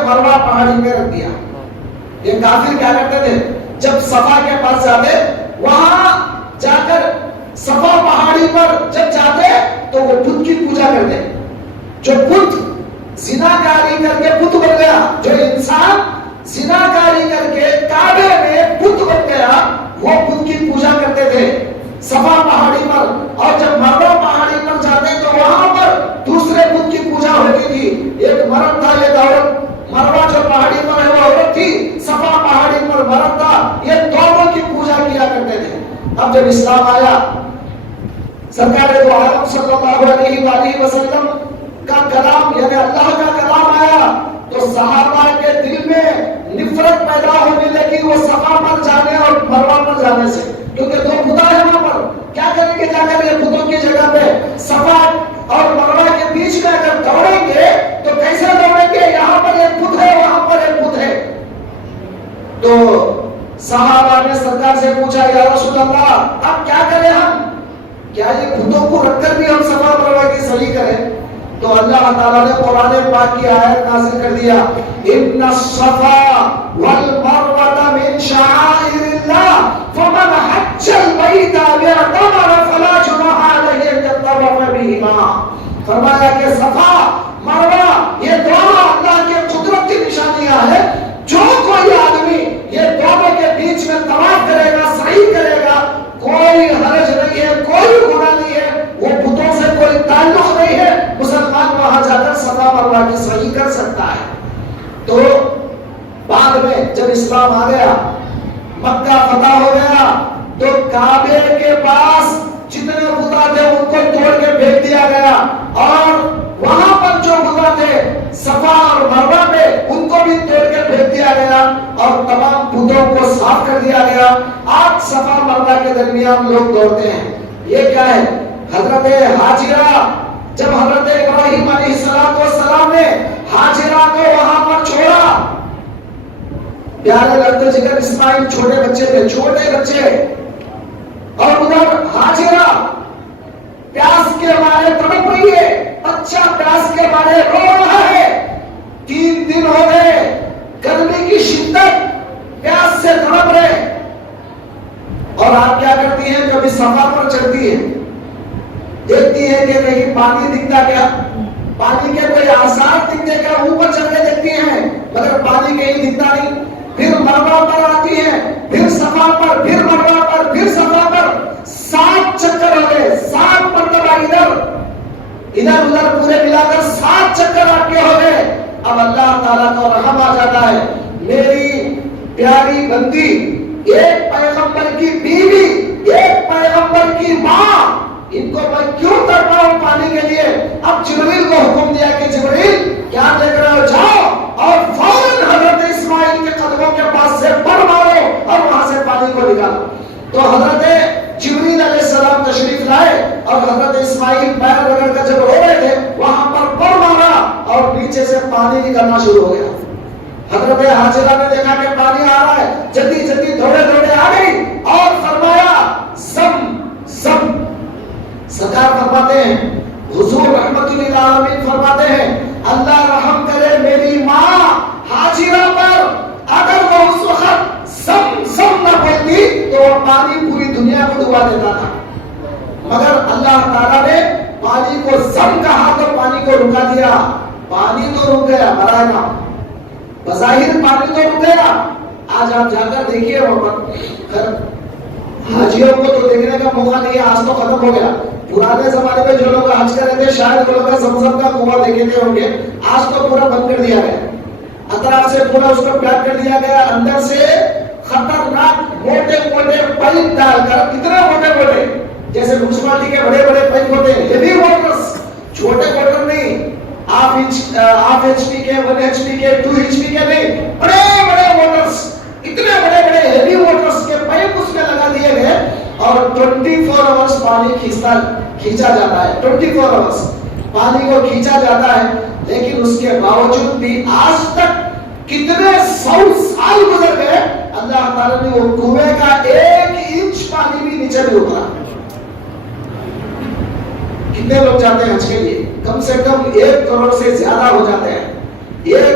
کافر کیا کرتے تھے؟ جب صفا کے پاس جاتے، وہاں جا کر صفا پہاڑی پر جب جاتے تو وہ بت کی پوجا کرتے. جو بت زناکاری کر کے بت بن گیا، جو انسان زناکاری کر کے کعبے میں بت بن گیا، وہ بت کی پوجا کرتے تھے صفا پہاڑی پر. اور جب مروہ پہاڑی پر جاتے تو وہاں پر دوسرے بت کی پوجا ہوتی تھی. ایک مرد تھا، ایک عورت. مروہ جو پہاڑی پر ہے وہ عورت تھی، صفا پہاڑی پر مرد تھا. یہ دونوں کی پوجا کیا کرتے تھے. اب جب اسلام آیا، سرکار دو عالم صلی اللہ علیہ وآلہ وسلم کا کلام یعنی اللہ کا کلام آیا تو صحابہ کے دل میں نفرت پیدا ہونے لگی وہ صفا پر جانے اور مروہ پر جانے سے، کیونکہ دو خدا ہے وہاں پر. کیا کریں گے جا کر یہ خدوں کی جگہ پہ صفا اور مروہ کے بیچ میں اگر دوڑیں گے تو کیسے دوڑیں گے؟ یہاں پر ایک خود ہے، وہاں پر ایک خود ہے. تو صحابہ نے سرکار سے پوچھا، یا رسول اللہ اب کیا کریں ہم؟ کیا یہ خودوں کو رکھ کر بھی ہم صفا مروہ کی صحیح کریں؟ تو اللہ تعالیٰ نے قرآن پاک کی آیت نازل کر دیا، ان الصفا والمروہ من شعائر اللہ فمن حج البیت واعتمر فلا جناح علیہ ان یطوف بہما. فرمایا کہ صفا مروہ یہ دونوں اللہ کے قدرت کی نشانیاں ہیں. جو کوئی آدمی یہ دونوں کے بیچ میں طواف کرے گا، صحیح کرے گا، کوئی حرج نہیں ہے، کوئی گناہ نہیں ہے، وہ بتوں سے کوئی تعلق نہیں ہے. مسلمان وہاں جا کر صفا مروہ کی صحیح کر سکتا ہے. تو بعد میں جب اسلام آ گیا، مکہ فتح ہو گیا، تو کعبے کے پاس جتنے بت تھے ان کو توڑ کے پھینک دیا گیا، اور وہاں پر جو بت تھے صفا اور مروہ پہ ان کو بھی توڑ کے پھینک دیا گیا اور تمام بتوں کو صاف کر دیا گیا. آج صفا مروہ کے درمیان لوگ دوڑتے ہیں. یہ کیا ہے؟ حضرت ہاجرہ، جب حضرت ابراہیم علیہ السلام نے ہاجرہ کو وہاں پر چھوڑا، پیارے لگتے جگر اسماعیل چھوٹے بچے تھے، چھوٹے بچے، اور ادھر ہاجرہ پیاس کے مارے تڑپ رہی ہے، بچہ پیاس کے مارے رو رہا ہے. 3 دن ہو گئے، گرمی کی شدت، پیاس سے تڑپ رہے. اور آپ کیا کرتی ہیں؟ کبھی صفا پر چڑھتی ہے، دیکھتی ہے کہ کہیں پانی دکھتا کیا، پانی کے کوئی آثار دکھتے کیا، اوپر چڑھ کے دیکھتی ہیں مگر پانی کہیں دکھتا نہیں. پھر مروہ پر آتی ہے، پھر صفا پر، پھر مروہ پر، پھر صفا پر. 7 چکر ہو گئے، 7 مرتبہ ادھر ادھر پورے ملا کر 7 چکر آپ کے ہو گئے. اب اللہ تعالیٰ کو رحم آ جاتا ہے، میری پیاری بندی، ایک پیغمبر کی بیوی، ایک پیغمبر کی ماں، ان کو میں کیوں تڑپاؤں پانی کے لیے؟ اب جبریل کو حکم دیا کہ جبریل کیا دیکھ رہے ہو، جاؤ اور فوراً حضرت اسماعیل کے قدموں کے پاس سے پڑ مارو اور وہاں سے پانی کو نکالو. تو حضرت جبریل علیہ السلام تشریف لائے اور حضرت اسماعیل پیر رگڑ کر جب رو رہے تھے وہاں پر پڑ مارا اور نیچے سے پانی نکلنا شروع ہو گیا. حضرت ہاجرہ نے دیکھا کہ پانی آ رہا ہے، جلدی جلدی دوڑے دوڑے آ گئی اور فرمایا سم سم. سرکار فرماتے ہیں، حضور رحمت للعالمین فرماتے ہیں، اللہ رحم کرے میری ماں ہاجرہ پر، اگر وہ اس وقت سم سم نہ بولتی تو وہ پانی پوری دنیا کو ڈبا دیتا تھا. مگر اللہ تعالیٰ نے پانی کو سم کہا تو پانی کو رکا دیا. پانی تو رک گیا برائے نام، بظاہر پانی تو رک گیا. آج آپ جا کر دیکھیے وہاں پر حاجیوں کو تو دیکھنے کا موقع نہیں ہے، آج تو ختم ہو گیا. پرانے زمانے میں جو لوگ حج کر رہے تھے شاید وہ لوگ زمزم کا کنواں دیکھتے ہوں گے، آج تو پورا بند کر دیا گیا. اطراف سے پورا اس کو پیک کر دیا گیا، اندر سے خطرناک موٹے موٹے پائپ ڈال کر، اتنے موٹے موٹے جیسے میونسپلٹی کے بڑے بڑے پائپ ہوتے ہیں، ہیوی موٹرز، چھوٹے موٹر نہیں، ہاف ایچ پی کے، 1 ایچ پی کے، 2 ایچ پی کے نہیں، بڑے بڑے موٹرز، اتنے بڑے بڑے ہیوی موٹرز کے پائپ اس میں لگا دیے گئے اور 24 آورز پانی کھینچا جاتا ہے. 24 آورز پانی کو کھینچا جاتا ہے. لیکن اس کے باوجود بھی آج تک کتنے 100 سال گزر گئے، اللہ تعالیٰ نے وہ کنویں کا 1 انچ پانی بھی نیچے نہیں اترا. کتنے لوگ جاتے ہیں حج کے لیے؟ کم سے کم 1 کروڑ سے زیادہ ہو جاتے ہیں. 1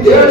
1.5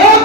1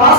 5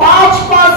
5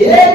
1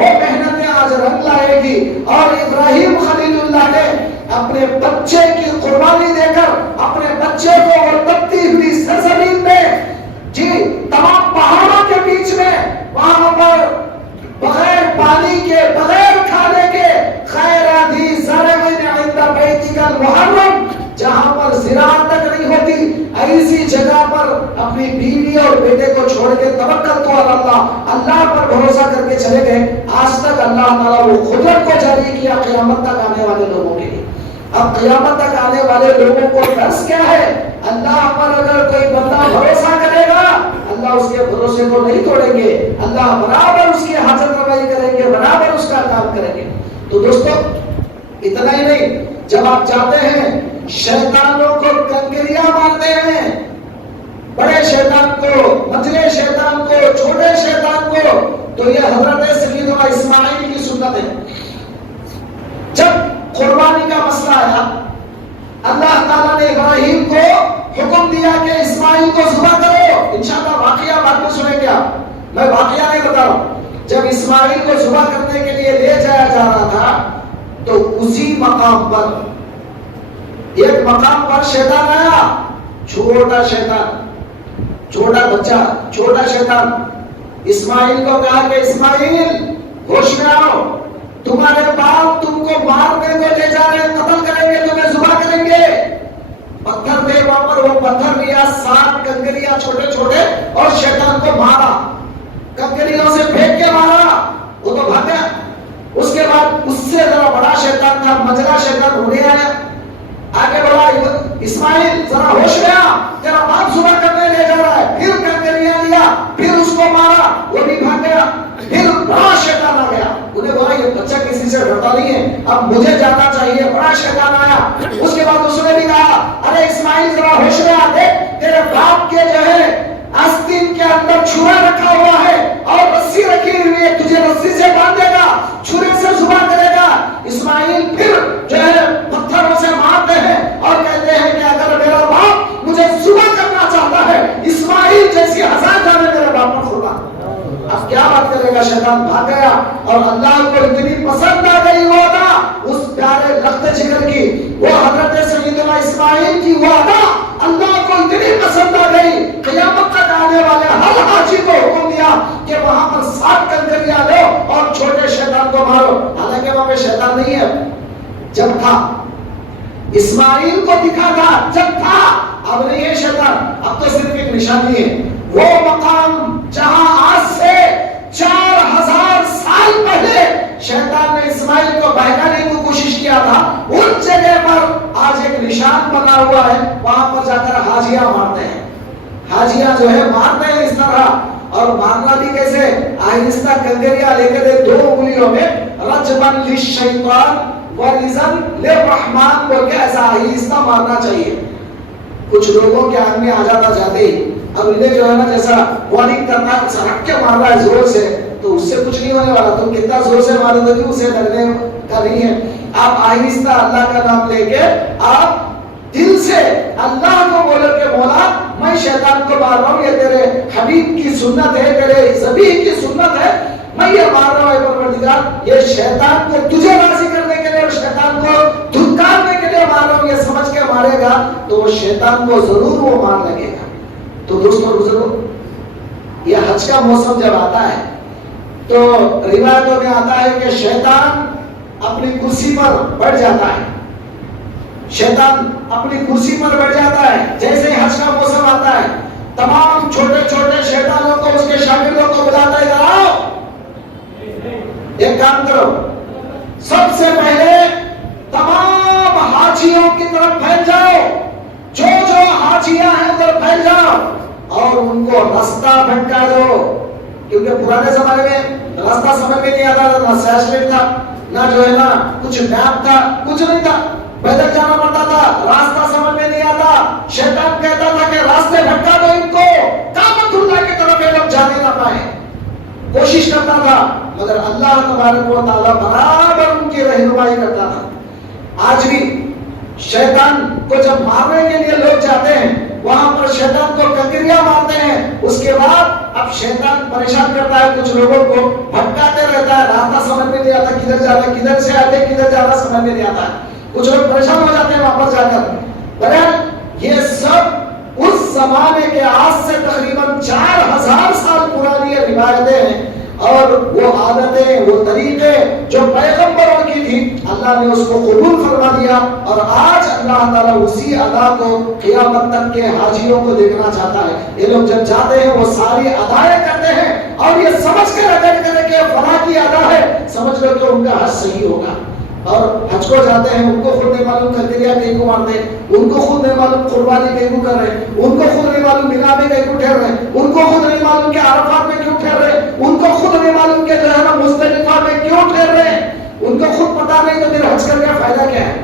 وہ محنتیں آج رنگ لائے گی. اور ابراہیم خلیل اللہ نے اپنے بچے کی قربانی دے کر اپنے بچے کو اور تپتی ہوئی سرزمین میں جی تمام پہاڑوں کے بیچ میں وہاں پر بغیر پانی کے بغیر کھانے کے خیر آدھی زرعین عند بیتک المحرم جہاں پر زراعت تک نہیں ہوتی ایسی جگہ پر اپنی بیوی اور بیٹے کو چھوڑ کے توکل تو اللہ پر بھروسہ کر کے چلے گئے. آج تک اللہ تعالیٰ وہ قدرت کو جاری کیا قیامت تک آنے والے لوگوں کے لیے. اب قیامت تک آنے والے لوگوں کو درس کیا ہے؟ اللہ پر اگر کوئی بندہ بھروسہ کرے گا اللہ اس کے بھروسے کو نہیں توڑیں گے. اللہ برابر اس کی حاجت روائی کریں گے, برابر اس کا کام کریں گے. تو دوستو اتنا ہی نہیں, جب آپ جاتے ہیں شیطانوں کو کنکریاں مارتے ہیں, بڑے شیطان کو, منجلے شیطان کو, چھوٹے شیطان کو, تو یہ حضرت سیدنا اسماعیل کی سنت ہے. جب قربانی کا مسئلہ آیا اللہ تعالیٰ نے ابراہیم کو حکم دیا کہ اسماعیل کو ذبح کرو. انشاءاللہ واقعہ بعد میں سنیں گے آپ, میں واقعہ نہیں بتا رہا ہوں. جب اسماعیل کو ذبح کرنے کے لیے لے جایا جا رہا تھا تو اسی مقام پر ایک مقام پر شیطان آیا, چھوٹا شیطان, چھوٹا بچہ, چھوٹا شیطان. اسماعیل کو کہا کہ اسماعیل ہوش میں آؤ, تمہارے باپ تم کو مارنے کو لے جا رہے ہیں, قتل کریں گے, تمہیں ذبح کریں گے. پتھر دے وہاں پر, وہ پتھر لیا, 7 کنکریاں چھوٹے چھوٹے اور شیطان کو مارا, کنکریوں سے پھینک کے مارا, وہ تو بھاگ گیا. اس کے بعد اس سے ذرا بڑا شیطان تھا, مجرا شیطان, اڑے آیا, آگے بڑھا, اسماعیل ذرا ہوش میں آ, تیرا باپ ذبح کرنے لے جا رہا ہے. پھر کنکریاں لیا, پھر اس کو مارا, وہ بھی بھاگ گیا. پھر بڑا شیطان آ گیا, انہیں بولا یہ بچہ کسی سے ڈرتا نہیں ہے, اب مجھے جانا چاہیے. بڑا شیطان آیا, اس کے بعد اس نے بھی کہا ارے اسماعیل ذرا ہوش میں آ, دیکھ تیرے باپ کے جو ہے آستین کے اندر چھرا رکھا ہوا ہے اور رسی رکھی ہوئی ہے, تجھے رسی سے باندھے گا, چھرے سے ذبح کرے گا. اسماعیل پھر جو ہے پتھروں سے مارتے ہیں اور کہتے ہیں کہ اگر میرا باپ مجھے ذبح کرنا چاہتا ہے, اسماعیل جیسی 1000 جانے میرے باپ پر قربان. اب کیا بات کرے گا, شیطان بھاگ گیا. اور اللہ کو اتنی پسند آ گئی وہ ادا, اس پیارے لخت جگر کی, وہ حضرت سیدنا اسماعیل کی وہ ادا اللہ کو اتنی پسند آ گئی, قیامت تک آنے والے ہر حاجی کو حکم دیا کہ وہاں پر 7 کنکریاں لو اور چھوٹے شیطان کو مارو. حالانکہ وہاں پہ شیطان نہیں ہے, جب تھا اسماعیل کو دکھا تھا, جب تھا, اب نہیں ہے شیطان, اب تو صرف ایک نشانی ہے. وہ مقام جہاں آج سے 4000 سال پہلے شیطان نے اسماعیل کو بہکانے کی کوشش کیا تھا, ان جگہ پر آج ایک نشان بنا ہوا ہے. وہاں پر جا کر حاجیاں مارتے ہیں, حاجیاں جو ہے مارتے ہیں اس طرح. اور مارنا بھی کیسے, آہستہ کنکریاں لے کر 2 انگلیوں میں رجمن للشیطان ورزن للرحمن بول کے ایسا آہستہ مارنا چاہیے. کچھ لوگوں کے آنکھ میں آ جاتا جاتے ہی, اب انہیں جو ہے نا جیسا وارننگ کرنا ہے, سڑک کے مار رہا ہے زور سے, تو اس سے کچھ نہیں ہونے والا. تم کتنا زور سے مارے تو بھی اسے ڈرنے کا نہیں ہے. آپ آہستہ اللہ کا نام لے کے آپ دل سے اللہ کو بولے کہ مولا میں شیطان کو مار رہا ہوں, یہ تیرے حبیب کی سنت ہے, تیرے ذبیح کی سنت ہے, میں یہ مار رہا ہوں اے پروردگار, یہ شیطان کو تجھے راضی کرنے کے لیے اور شیطان کو دھتکارنے کے لیے مار رہا ہوں, یہ سمجھ کے مارے گا تو وہ شیطان کو ضرور وہ مار لگے گا. تو دوستو بزرگو, یہ حج کا موسم جب آتا ہے تو روایتوں میں آتا ہے کہ شیطان اپنی کرسی پر بیٹھ جاتا ہے, شیطان اپنی کرسی پر بیٹھ جاتا ہے. جیسے حج کا موسم آتا ہے تمام چھوٹے چھوٹے شیطانوں کو, اس کے شاگردوں کو بلاتا ہے, ادھر آؤ, ایک کام کرو, سب سے پہلے تمام حاجیوں کی طرف پھیل جاؤ, جو جو حاجیاں ہیں ادھر پھیل جاؤ اور ان کو راستہ بھٹکا دو. کیونکہ پرانے زمانے میں راستہ سمجھ میں نہیں آتا تھا, نہ سیشن تھا, نہ جو ہے نا کچھ میپ تھا, کچھ نہیں تھا, پیدل جانا پڑتا تھا, راستہ سمجھ میں نہیں آتا. شیطان کہتا تھا کہ راستے بھٹکا دو ان کو, کعبۃ اللہ کی طرف یہ لوگ جانے نہ پائیں. کوشش کرتا تھا, مگر اللہ تبارک و تعالیٰ برابر ان کی رہنمائی کرتا تھا. آج بھی شیطان کو جب مارنے کے لیے لوگ جاتے ہیں, وہاں پر شیطان کو کنکریاں مارتے ہیں, اس کے بعد اب شیطان پریشان کرتا ہے کچھ لوگوں کو، بھٹکاتے رہتا ہے، راستہ سمجھ میں نہیں آتا، کدھر جانا، کدھر سے آتے کدھر جانا سمجھ میں نہیں آتا ہے، کچھ لوگ پریشان ہو جاتے ہیں واپس جا کر۔ بہرحال یہ سب اس زمانے کے آج سے تقریباً 4000 سال پرانی روایتیں ہیں، اور وہ عادتیں، وہ طریقے جو پیغمبروں کی تھی، اللہ نے اس کو قبول فرما دیا، اور آج اللہ تعالیٰ اسی ادا کو قیامت تک کے حاجیوں کو دیکھنا چاہتا ہے۔ یہ لوگ جب جاتے ہیں وہ ساری ادائیں کرتے ہیں، اور یہ سمجھ کر ادا کریں کہ فلاں کی ادا ہے، سمجھ لو کہ ان کا حج صحیح ہوگا۔ اور حج کو جاتے ہیں، ان کو خود نہیں معلوم کھجریاں کہیں کو مارتے ہیں، ان کو خود نہیں معلوم قربانی کہیں کو کر رہے ہیں، ان کو خود نہیں معلوم مینا میں کہیں کو ٹھہر رہے ہیں، ان کو خود نہیں معلوم کہ عرفات میں کیوں ٹھہر رہے ہیں، ان کو خود نہیں معلوم کہ جو ہے نا مزدلفہ میں کیوں ٹھہر رہے ہیں، ان کو خود پتا نہیں، تو پھر حج کر کے فائدہ کیا ہے؟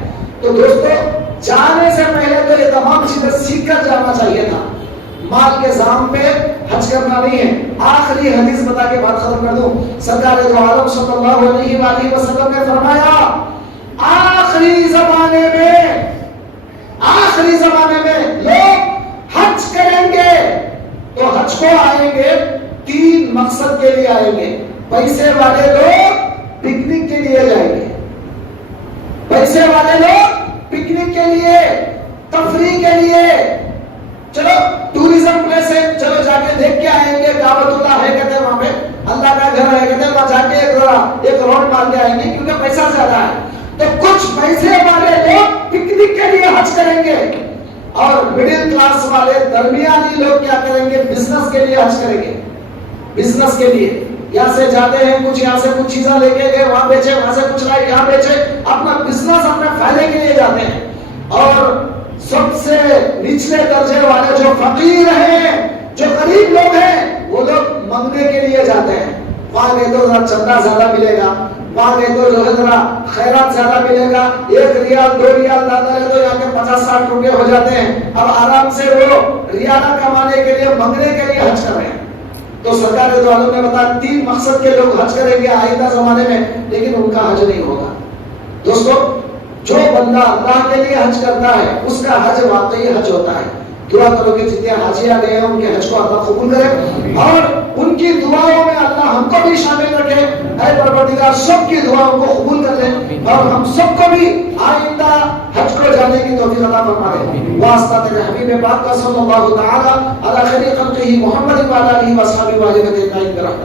تو دوستو، جانے سے پہلے تو یہ تمام چیزیں سیکھ کر جانا چاہیے تھا۔ مال کے زام پہ حج کرنا نہیں ہے۔ آخری حدیث بتا کے بات ختم کر دوں۔ سرکار دو عالم صلی اللہ علیہ وآلہ وسلم نے فرمایا، آخری زمانے میں لوگ حج کریں گے تو حج کو آئیں گے 3 مقصد کے لیے آئیں گے۔ پیسے والے لوگ پکنک کے لیے جائیں گے، پیسے والے لوگ پکنک کے لیے، تفریح کے لیے، چلو ٹوریزم پلیس ہے، چلو جا کے دیکھ کے آئیں گے، کعبۃ اللہ ہے کہتے ہیں وہاں پہ، اللہ کا گھر ہے کہتے ہیں، وہاں جا کے ایک روڈ مار کے آئیں گے کیونکہ پیسہ زیادہ ہے۔ تو کچھ پیسے والے لوگ پکنک کے لیے حج کریں گے، اور مڈل کلاس والے، درمیانی لوگ کیا کریں گے؟ بزنس کے لیے حج کریں گے۔ بزنس کے لیے یہاں سے جاتے ہیں، کچھ یہاں سے کچھ چیزیں لے کے گئے، وہاں بیچے، وہاں سے کچھ لائے یہاں بیچے، اپنا بزنس اپنے فائدے کے لیے جاتے ہیں۔ اور سب سے نچلے درجے والے جو فقیر ہیں، جو غریب لوگ ہیں، وہ لوگ منگنے کے لیے جاتے ہیں۔ وہاں گئے تو ذرا چندہ زیادہ ملے گا، وہاں گئے تو جو ہے ذرا خیرات زیادہ ملے گا، 1 ریال 2 ریال زیادہ ہے تو یہاں کے 50-60 روپے ہو جاتے ہیں۔ اب آرام سے وہ ریالہ کمانے کے لیے، منگنے کے لیے حج کر رہے ہیں۔ تو سرکار دو عالم نے بتایا 3 مقصد کے لوگ حج کریں گے آئندہ زمانے میں، لیکن ان کا حج نہیں ہوگا۔ دوستو، جو بندہ اللہ کے لیے حج کرتا ہے اس کا حج واقعی حج ہوتا ہے۔ دعا کرو کہ جتنے حاجی آ گئے ہیں ان کے حج کو اللہ قبول کرے، اور ان کی دعاؤں میں اللہ ہم کو بھی شامل رکھے۔ اے پروردگار، سب کی دعاؤں کو قبول کر لے، اور ہم سب کو بھی آئندہ حج کو جانے کی توفیق عطا فرما دے۔ واسطہ تیرے حبیب پاک کا صلی اللہ تعالی علی خیر خلقہ محمد و علی آلہ و صحبہ اجمعین۔